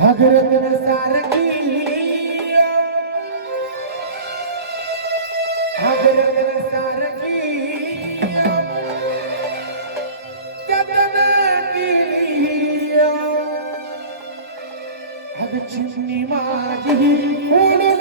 हगरतन सारखी हगरतन सारखी अग चिमणी माझी उडून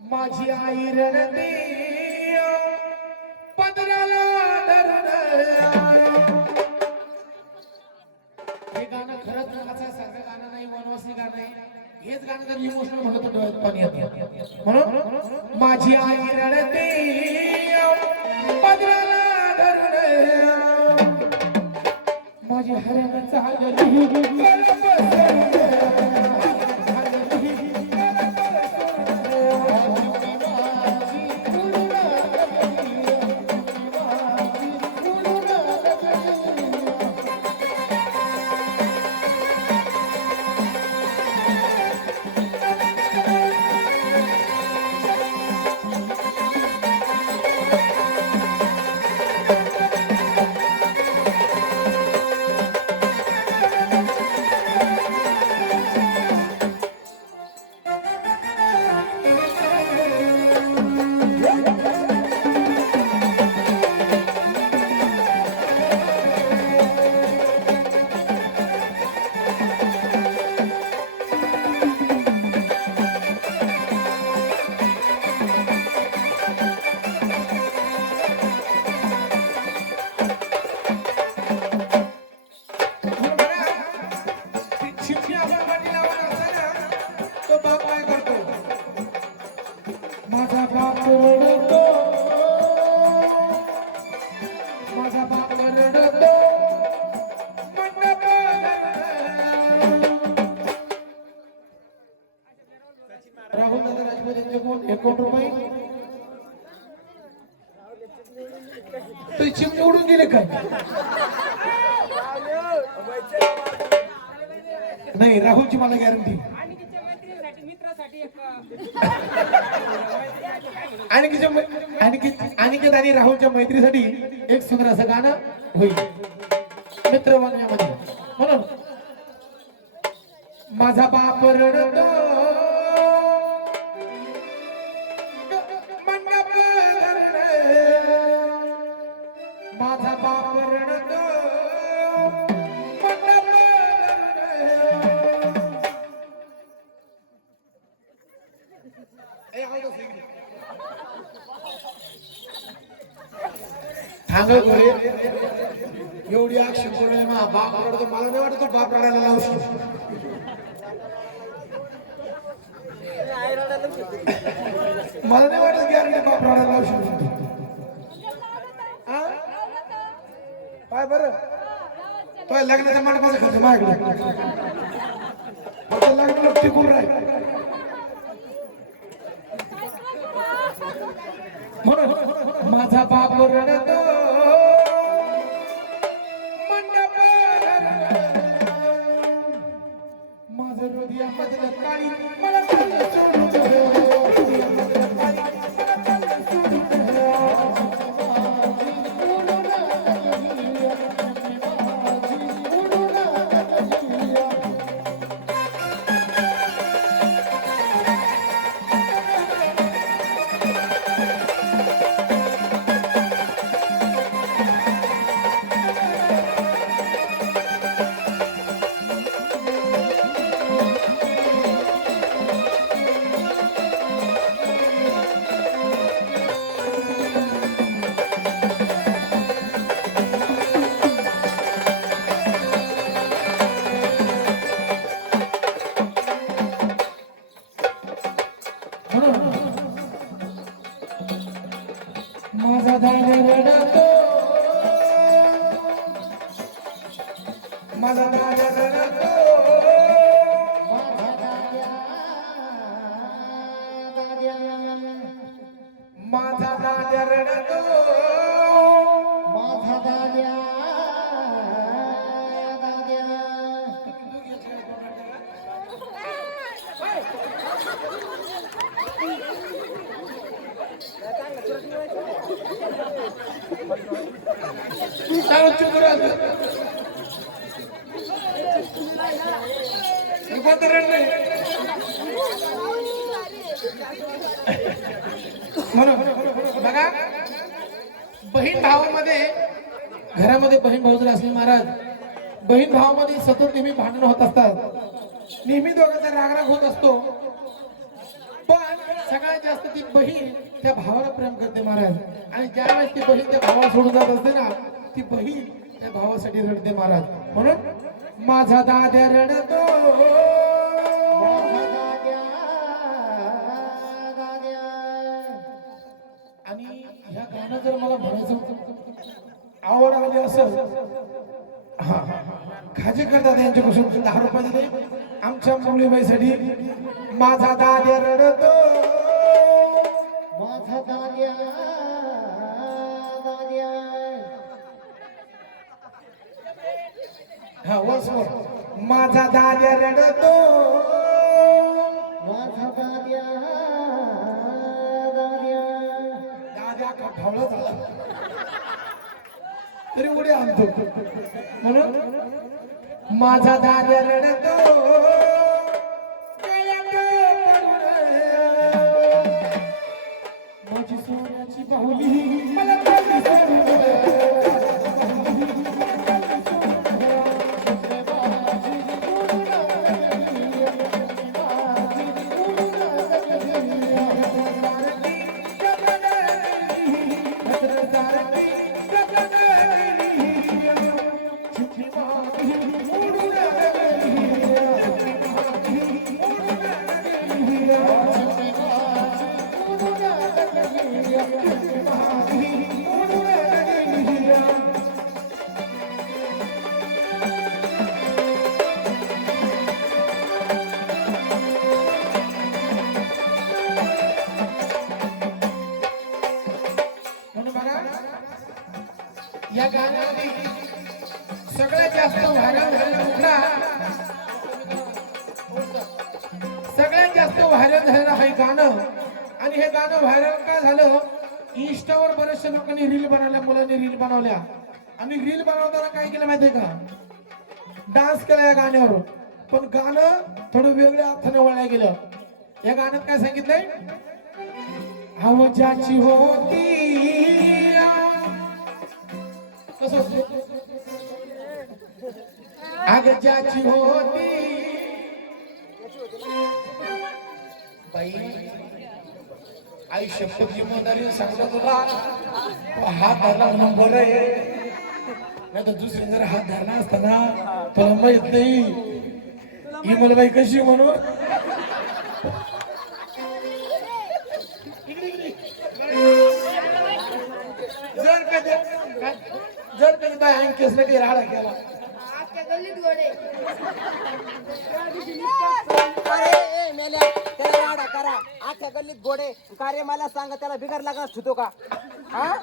माझी आई रडते पदराला हे गाणं खरंच सारखं गाणं नाही वनवासी गाणं आहे. हेच गाणं जर इमोशनल म्हणलं तर डोळ्यात पाणी म्हणून माझी आई रडते पदराला حرمت على الهجوم उडून गेले काय नाही राहुलची मला गॅरंटी आणि तिच्या मैत्रिणीसाठी मित्रासाठी एक आणखीच्या अनिकेत अनिकेत आणि राहुलच्या मैत्रीसाठी एक सुंदर असं गाणं होईल. मित्र म्हणून माझा बाप रडतो. सांग गोरे एवढी अक्षर करून मा बाप रडतो मला नाही वाटत बाप रडायला लावशील. मला नाही वाटत गॅरंटी बाप रडायला लावशील. हा? काय बरं. तो लग्नाच्या मंडपाचा खर्च माझ्याकडे. लग्नाला टिकून राहील. म्हणून माझा बाप रडतो. माझं हृदयामधलं काळी मला माझा दादा रडतो माझा दादा रडतो माझा दाद्या दाद्या चालू चुप राहतो मी कोणतं रडलंय म्हणून बघा बहीण भावामध्ये घरामध्ये बहीण भाऊ जर असले महाराज बहीण भावामध्ये सतत नेहमी भांडण होत असतात. नेहमी दोघांचा रागराग होत असतो. पण सगळ्यात जास्त ती बहीण त्या भावाला प्रेम करते महाराज. आणि ज्यावेळेस ती बहीण त्या भावाला सोडून जात असते ना ती बहीण त्या भावासाठी रडते महाराज. म्हणून माझा दाद्या रडतो. आणि ह्या गाणं जर मला म्हणायचं आवड आली असेल. हा खाजे करतात यांच्यापासून दहा रुपये आमच्या मुलीबाईसाठी माझा दाद्या रडतो. माझा दाद्या हा मोर माझा दाद्या रडतो. माझा दाद्या दाद्या. दाद्या का ढवळा झाला तरी उड्या आणतो. म्हणून माझा दाद्या रडतो. माझी सोन्याची बाहुली मला गाण्यामध्ये सगळ्यात जास्त व्हायरल झालेला कुठला सगळ्यात जास्त व्हायरल झालेलं हे गाणं. आणि हे गाणं व्हायरल का झालं? इंस्टावर बऱ्याचशा लोकांनी रील बनवल्या मुलांनी रील बनवल्या. आणि रील बनवताना काय केलं माहितीये का? डान्स केला या गाण्यावर. पण गाणं थोडं वेगळ्या अर्थाने वळल्या गेलं. या गाण्यात काय सांगितलंय? आवाजाची होती आग ज्याची होती। बाई आई शपथ जिम्मेदारी सांगतो तुला हात धरला नंबर आहे. नाही तर दुसरी जर हात धरला असता ना तुला माहीत नाही. ही मला बाई कशी म्हणू कधी बाय अंकेस लगे राडा केला? अरे ए, मेल्या त्याला राडा करा. आख्या गल्लीत गोडे. कार्य मला सांगा त्याला बिगार लागला छुतो का? हा?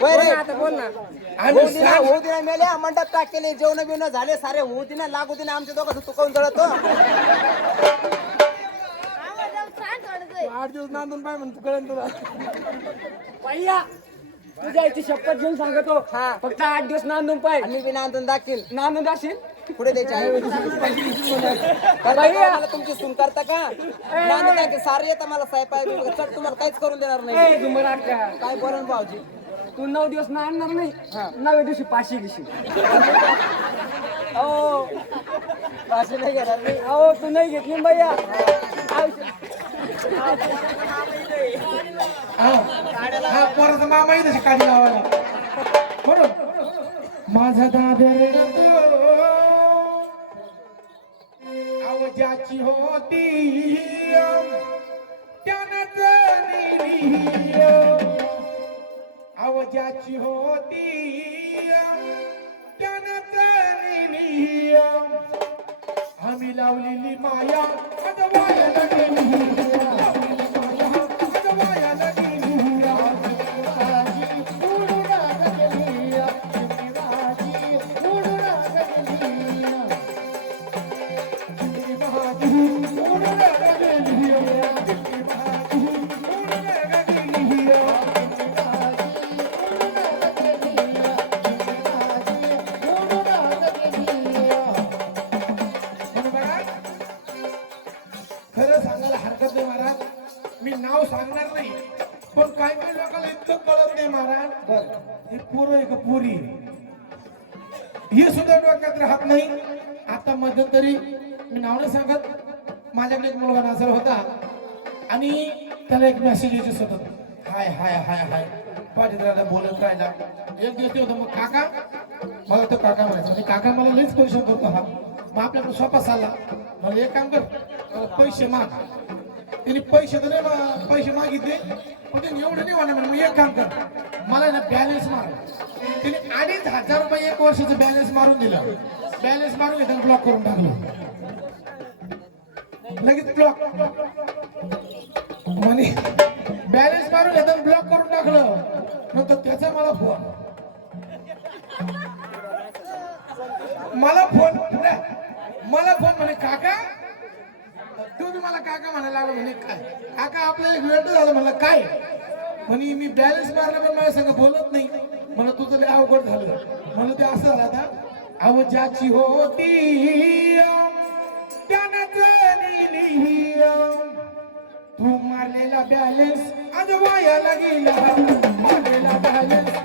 होय रे. बोल ना आम्ही होऊ दिना सांग- होऊ दिना मेल्या. मंडप टाक केले जेवण बिवणं झाले सारे. होऊ दिना लागू दिना आमच्या जळतो? आठ दिवस नांदून पाय म्हणतो तुला. पहिया तुझ्या इथे शपथ घेऊन सांगतो. हा. फक्त आठ दिवस नांदून पाय. आणि बिना अंतून दाखील. नांदून जाशील पुढे द्यायचे मला तुमची सून करता का? नांदून दाखील. सारे येतं मला साहेब चट तुम्हाला काहीच करून देणार नाही. ए, झुंबर आटका. काय बोला भाऊजी? तू नऊ दिवस नाही आणणार नाही नव्या दिवशी पाचशे घेशील. हो असे नाही घेणार मी. हो तू नाही घेतली ना भैया हा पोराचा मामा येत अशी काढी लावायला म्हणून माझा दादर आवाजाची होती त्यानंच आवाजाची होती त्यानंच आम्ही लावलेली माया. मी नाव सांगणार नाही. पण काही काही लोकांना इतकं कळत नाही महाराज. हे पोरं आहे का पुरी? हे सुद्धा डोक्यात राहत नाही. आता मध्यंतरी मी नाव नाही सांगत. माझ्याकडे एक मुलगा नाचर होता. आणि त्याला एक मेसेज यायचे सतत हाय हाय हाय हाय. पाठीदाराला बोलत राहिला. एक दिवस ते होतं मग काका मला तो काका म्हणायचा. म्हणजे काका मला लईच पैसे करतो हा. मग आपल्याकडे स्वतः चालला. मला एक काम कर पैसे माग. तिने पैसे तर नाही पैसे मागितले पण त्याने एवढं नाही म्हणा मी एक काम कर मला ना बॅलन्स मार. तिने अडीच हजार रुपये एक वर्षाचं बॅलन्स मारून दिलं. बॅलन्स मारून घेताना ब्लॉक करून टाकलं. लगेच ब्लॉक म्हणे बॅलन्स मारून घेताना ब्लॉक करून टाकलं. नंतर त्याचा मला फोन मला फोन मला फोन म्हणे काका तुम्ही मला काका म्हणायला लागलो म्हणे काय? काका आपल्याला एक वेळ झालं म्हणलं काय? म्हणे मी बॅलन्स मारला पण माझ्या संग बोलत नाही. मला तुझं लय अवघड झालं. म्हणलं ते असं झालं आता अहो ज्याची होती तू मारलेला बॅलन्स आज वायाला गेला मारलेला बॅलन्स